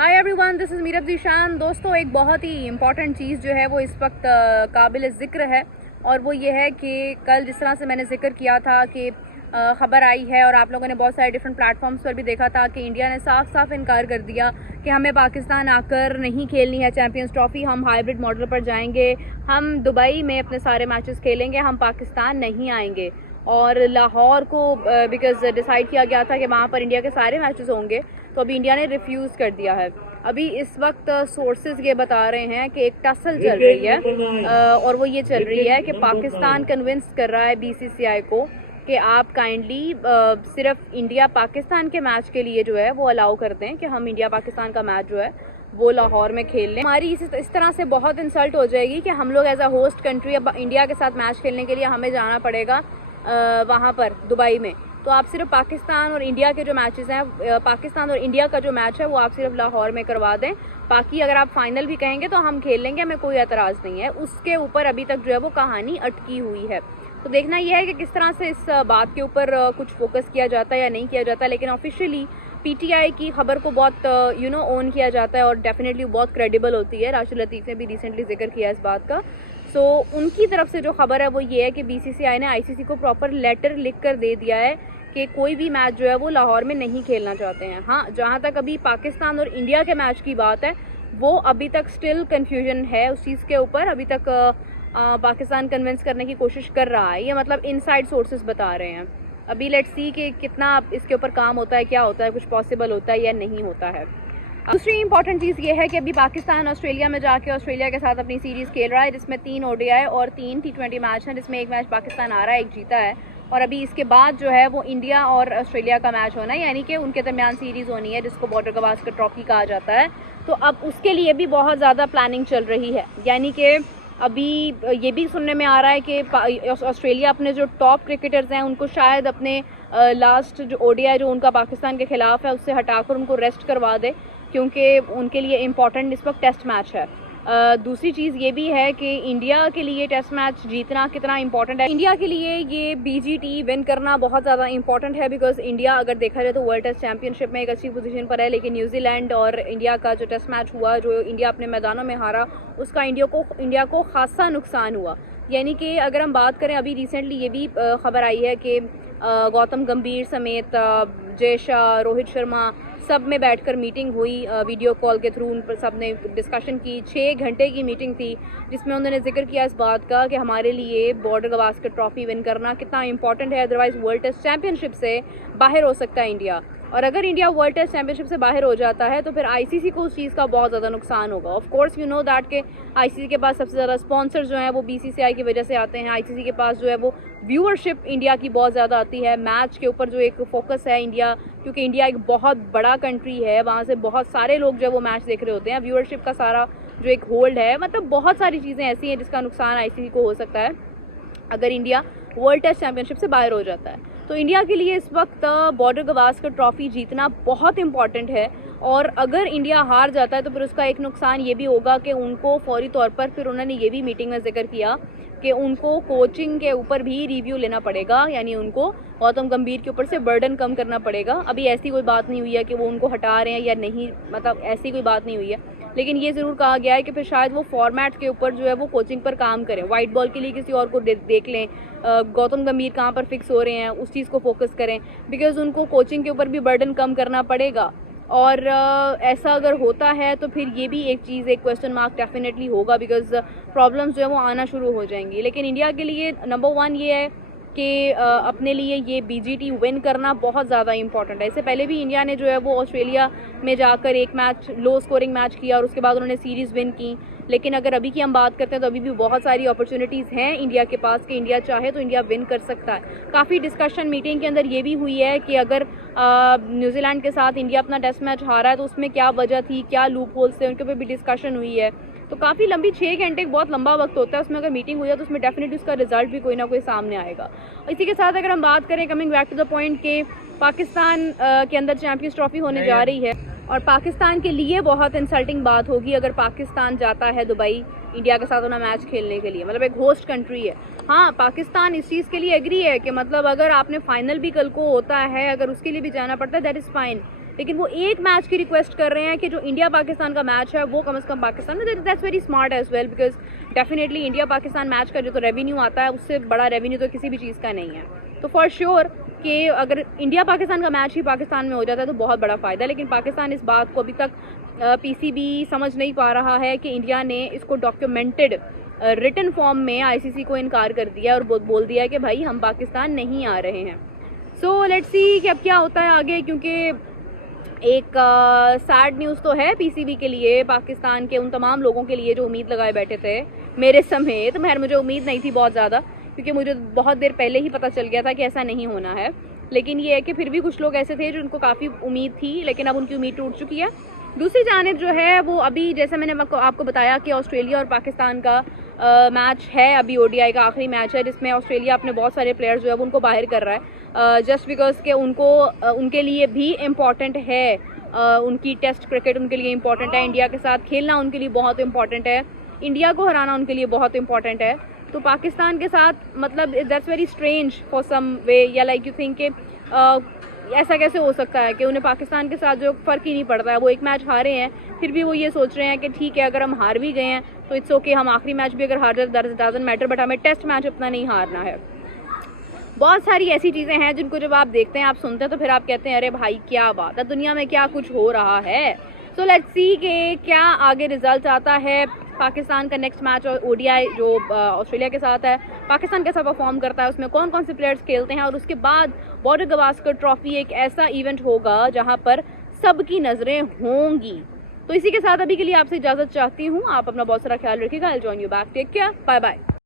Hi everyone, this is Meerab Zeeshan. दोस्तों, एक बहुत ही इम्पॉर्टेंट चीज़ जो है वो इस वक्त काबिल ज़िक्र है, और वो ये है कि कल जिस तरह से मैंने जिक्र किया था कि ख़बर आई है और आप लोगों ने बहुत सारे डिफरेंट प्लेटफॉर्म्स पर भी देखा था कि इंडिया ने साफ साफ इनकार कर दिया कि हमें पाकिस्तान आकर नहीं खेलनी है चैम्पियंस ट्रॉफ़ी। हम हाइब्रिड मॉडल पर जाएंगे, हम दुबई में अपने सारे मैचेस खेलेंगे, हम पाकिस्तान नहीं आएंगे। और लाहौर को बिकॉज डिसाइड किया गया था कि वहाँ पर इंडिया के सारे मैचेस होंगे, तो अभी इंडिया ने रिफ्यूज़ कर दिया है। अभी इस वक्त सोर्सेज ये बता रहे हैं कि एक टसल चल रही है, और वो ये चल रही है कि पाकिस्तान कन्विंस कर रहा है बीसीसीआई को कि आप काइंडली सिर्फ इंडिया पाकिस्तान के मैच के लिए जो है वो अलाउ कर दें कि हम इंडिया पाकिस्तान का मैच जो है वो लाहौर में खेल लें। हमारी इस तरह से बहुत इंसल्ट हो जाएगी कि हम लोग एज अ होस्ट कंट्री अब इंडिया के साथ मैच खेलने के लिए हमें जाना पड़ेगा वहाँ पर दुबई में। तो आप सिर्फ पाकिस्तान और इंडिया के जो मैचेस हैं, पाकिस्तान और इंडिया का जो मैच है वो आप सिर्फ लाहौर में करवा दें। बाकी अगर आप फाइनल भी कहेंगे तो हम खेल लेंगे, हमें कोई एतराज़ नहीं है। उसके ऊपर अभी तक जो है वो कहानी अटकी हुई है। तो देखना यह है कि किस तरह से इस बात के ऊपर कुछ फोकस किया जाता है या नहीं किया जाता है। लेकिन ऑफिशियली पीटीआई की खबर को बहुत ओन किया जाता है और डेफिनेटली बहुत क्रेडिबल होती है। राशिद लतीफ़ ने भी रिसेंटली जिक्र किया इस बात का। सो उनकी तरफ से जो खबर है वो ये है कि बीसीसीआई ने आईसीसी को प्रॉपर लेटर लिख कर दे दिया है कि कोई भी मैच जो है वो लाहौर में नहीं खेलना चाहते हैं। हाँ, जहाँ तक अभी पाकिस्तान और इंडिया के मैच की बात है वो अभी तक स्टिल कन्फ्यूजन है उस चीज़ के ऊपर। अभी तक पाकिस्तान कन्विंस करने की कोशिश कर रहा है, ये मतलब इनसाइड सोर्सेज बता रहे हैं। अभी लेट्स सी कि कितना इसके ऊपर काम होता है, क्या होता है, कुछ पॉसिबल होता है या नहीं होता है। दूसरी इंपॉर्टेंट चीज़ ये है कि अभी पाकिस्तान ऑस्ट्रेलिया में जाके ऑस्ट्रेलिया के साथ अपनी सीरीज़ खेल रहा है, जिसमें 3 ओडीआई और 3 T20 मैच हैं, जिसमें एक मैच पाकिस्तान आ रहा है, एक जीता है। और अभी इसके बाद जो है वो इंडिया और ऑस्ट्रेलिया का मैच होना है, यानी कि उनके दरमियान सीरीज़ होनी है जिसको बॉर्डर गवास्कर ट्रॉफी कहा जाता है। तो अब उसके लिए भी बहुत ज़्यादा प्लानिंग चल रही है। यानी कि अभी ये भी सुनने में आ रहा है कि ऑस्ट्रेलिया अपने जो टॉप क्रिकेटर्स हैं उनको शायद अपने लास्ट जो ओडीआई जो उनका पाकिस्तान के खिलाफ है उससे हटाकर उनको रेस्ट करवा दे, क्योंकि उनके लिए इम्पॉर्टेंट इस वक्त टेस्ट मैच है। दूसरी चीज़ ये भी है कि इंडिया के लिए टेस्ट मैच जीतना कितना इम्पॉर्टेंट है। इंडिया के लिए ये बीजीटी विन करना बहुत ज़्यादा इम्पॉर्टेंट है, बिकॉज इंडिया अगर देखा जाए तो वर्ल्ड टेस्ट चैंपियनशिप में एक अच्छी पोजीशन पर है, लेकिन न्यूजीलैंड और इंडिया का जो टेस्ट मैच हुआ, जो इंडिया अपने मैदानों में हारा, उसका इंडिया को खासा नुकसान हुआ। यानी कि अगर हम बात करें, अभी रिसेंटली ये भी खबर आई है कि गौतम गंभीर समेत जय शाह, रोहित शर्मा सब में बैठकर मीटिंग हुई वीडियो कॉल के थ्रू। उन पर सब ने डिस्कशन की। 6 घंटे की मीटिंग थी जिसमें उन्होंने जिक्र किया इस बात का कि हमारे लिए बॉर्डर गवास्कर ट्रॉफी विन करना कितना इंपॉर्टेंट है, अदरवाइज वर्ल्ड टेस्ट चैंपियनशिप से बाहर हो सकता है इंडिया। और अगर इंडिया वर्ल्ड टेस्ट चैंपियनशिप से बाहर हो जाता है तो फिर आईसीसी को उस चीज़ का बहुत ज़्यादा नुकसान होगा। Of course you know that कि आईसीसी के पास सबसे ज़्यादा स्पॉन्सर्स जो हैं वो बीसीसीआई की वजह से आते हैं। आईसीसी के पास जो है वो व्यूअरशिप इंडिया की बहुत ज़्यादा आती है। मैच के ऊपर जो एक फोकस है इंडिया, क्योंकि इंडिया एक बहुत बड़ा कंट्री है, वहाँ से बहुत सारे लोग जो है वो मैच देख रहे होते हैं। व्यूअरशिप का सारा जो एक होल्ड है, मतलब बहुत सारी चीज़ें ऐसी हैं जिसका नुकसान आईसीसी को हो सकता है अगर इंडिया वर्ल्ड टेस्ट चैंपियनशिप से बाहर हो जाता है। तो इंडिया के लिए इस वक्त बॉर्डर गवास्कर ट्रॉफी जीतना बहुत इंपॉर्टेंट है। और अगर इंडिया हार जाता है तो फिर उसका एक नुकसान ये भी होगा कि उनको फौरी तौर पर, फिर उन्होंने ये भी मीटिंग में जिक्र किया कि उनको कोचिंग के ऊपर भी रिव्यू लेना पड़ेगा, यानी उनको गौतम गंभीर के ऊपर से बर्डन कम करना पड़ेगा। अभी ऐसी कोई बात नहीं हुई है कि वो उनको हटा रहे हैं या नहीं, मतलब ऐसी कोई बात नहीं हुई है, लेकिन ये ज़रूर कहा गया है कि फिर शायद वो फॉर्मेट के ऊपर जो है वो कोचिंग पर काम करें। वाइट बॉल के लिए किसी और को देख लें, गौतम गंभीर कहाँ पर फिक्स हो रहे हैं उस चीज़ को फोकस करें, बिकॉज उनको कोचिंग के ऊपर भी बर्डन कम करना पड़ेगा। और ऐसा अगर होता है तो फिर ये भी एक चीज़, एक क्वेश्चन मार्क डेफिनेटली होगा, बिकॉज प्रॉब्लम्स जो है वो आना शुरू हो जाएंगी। लेकिन इंडिया के लिए नंबर 1 ये है कि अपने लिए ये बीजीटी विन करना बहुत ज़्यादा इंपॉर्टेंट है। इससे पहले भी इंडिया ने जो है वो ऑस्ट्रेलिया में जाकर एक मैच लो स्कोरिंग मैच किया और उसके बाद उन्होंने सीरीज़ विन की। लेकिन अगर अभी की हम बात करते हैं तो अभी भी बहुत सारी अपॉर्चुनिटीज़ हैं इंडिया के पास कि इंडिया चाहे तो इंडिया विन कर सकता है। काफ़ी डिस्कशन मीटिंग के अंदर ये भी हुई है कि अगर न्यूजीलैंड के साथ इंडिया अपना टेस्ट मैच हारा है तो उसमें क्या वजह थी, क्या लूप होल्स थे, उनके ऊपर भी डिस्कशन हुई है। तो काफ़ी लंबी 6 घंटे बहुत लंबा वक्त होता है, उसमें अगर मीटिंग हुई है तो उसमें डेफिनेटली उसका रिजल्ट भी कोई ना कोई सामने आएगा। इसी के साथ अगर हम बात करें, coming back to the point, के पाकिस्तान के अंदर चैंपियंस ट्रॉफी होने जा रही है और पाकिस्तान के लिए बहुत इंसल्टिंग बात होगी अगर पाकिस्तान जाता है दुबई इंडिया के साथ अपना मैच खेलने के लिए, मतलब एक होस्ट कंट्री है। हाँ, पाकिस्तान इस चीज़ के लिए एग्री है कि मतलब अगर आपने फाइनल भी कल को होता है, अगर उसके लिए भी जाना पड़ता है, दैट इज़ फाइन। लेकिन वो एक मैच की रिक्वेस्ट कर रहे हैं कि जो इंडिया पाकिस्तान का मैच है वो कम से कम पाकिस्तान में, that's very smart as well, because definitely India Pakistan match का जो तो रेवेन्यू आता है उससे बड़ा रेवेन्यू तो किसी भी चीज़ का नहीं है। तो फॉर श्योर कि अगर इंडिया पाकिस्तान का मैच ही पाकिस्तान में हो जाता है तो बहुत बड़ा फ़ायदा है, लेकिन पाकिस्तान इस बात को अभी तक पीसीबी समझ नहीं पा रहा है कि इंडिया ने इसको डॉक्यूमेंटेड रिटन फॉर्म में आईसीसी को इनकार कर दिया और बोल दिया है कि भाई हम पाकिस्तान नहीं आ रहे हैं। सो लेट्स सी कि अब क्या होता है आगे, क्योंकि एक सैड न्यूज़ तो है पीसीबी के लिए, पाकिस्तान के उन तमाम लोगों के लिए जो उम्मीद लगाए बैठे थे मेरे समेत। मगर मुझे उम्मीद नहीं थी बहुत ज़्यादा, क्योंकि मुझे बहुत देर पहले ही पता चल गया था कि ऐसा नहीं होना है। लेकिन ये है कि फिर भी कुछ लोग ऐसे थे जिनको काफ़ी उम्मीद थी, लेकिन अब उनकी उम्मीद टूट चुकी है। दूसरी जानिब जो है वो अभी जैसा मैंने आपको बताया कि ऑस्ट्रेलिया और पाकिस्तान का मैच है, अभी ओडीआई का आखिरी मैच है जिसमें ऑस्ट्रेलिया अपने बहुत सारे प्लेयर्स जो है उनको बाहर कर रहा है, जस्ट बिकॉज के उनके लिए भी इम्पॉर्टेंट है, उनकी टेस्ट क्रिकेट उनके लिए इम्पॉर्टेंट है, इंडिया के साथ खेलना उनके लिए बहुत इम्पॉर्टेंट है, इंडिया को हराना उनके लिए बहुत इम्पॉर्टेंट है। तो पाकिस्तान के साथ मतलब that's very strange for some way, या लाइक यू थिंक के ऐसा कैसे हो सकता है कि उन्हें पाकिस्तान के साथ जो फ़र्क ही नहीं पड़ता है, वो एक मैच हारे हैं फिर भी वो ये सोच रहे हैं कि ठीक है अगर हम हार भी गए हैं तो इट्स ओके, हम आखिरी मैच भी अगर हार जाए डजंट मैटर, बट हमें टेस्ट मैच अपना नहीं हारना है। बहुत सारी ऐसी चीज़ें हैं जिनको जब आप देखते हैं, आप सुनते हैं तो फिर आप कहते हैं अरे भाई क्या बात है, दुनिया में क्या कुछ हो रहा है। सो लेट्स सी कि क्या आगे रिजल्ट आता है। पाकिस्तान का नेक्स्ट मैच और ओडीआई जो ऑस्ट्रेलिया के साथ है, पाकिस्तान कैसा परफॉर्म करता है, उसमें कौन कौन से प्लेयर्स खेलते हैं, और उसके बाद बॉर्डर गवास्कर ट्रॉफी एक ऐसा इवेंट होगा जहां पर सबकी नज़रें होंगी। तो इसी के साथ अभी के लिए आपसे इजाज़त चाहती हूँ। आप अपना बहुत सारा ख्याल रखिएगा। I will join you back. Take care, bye bye.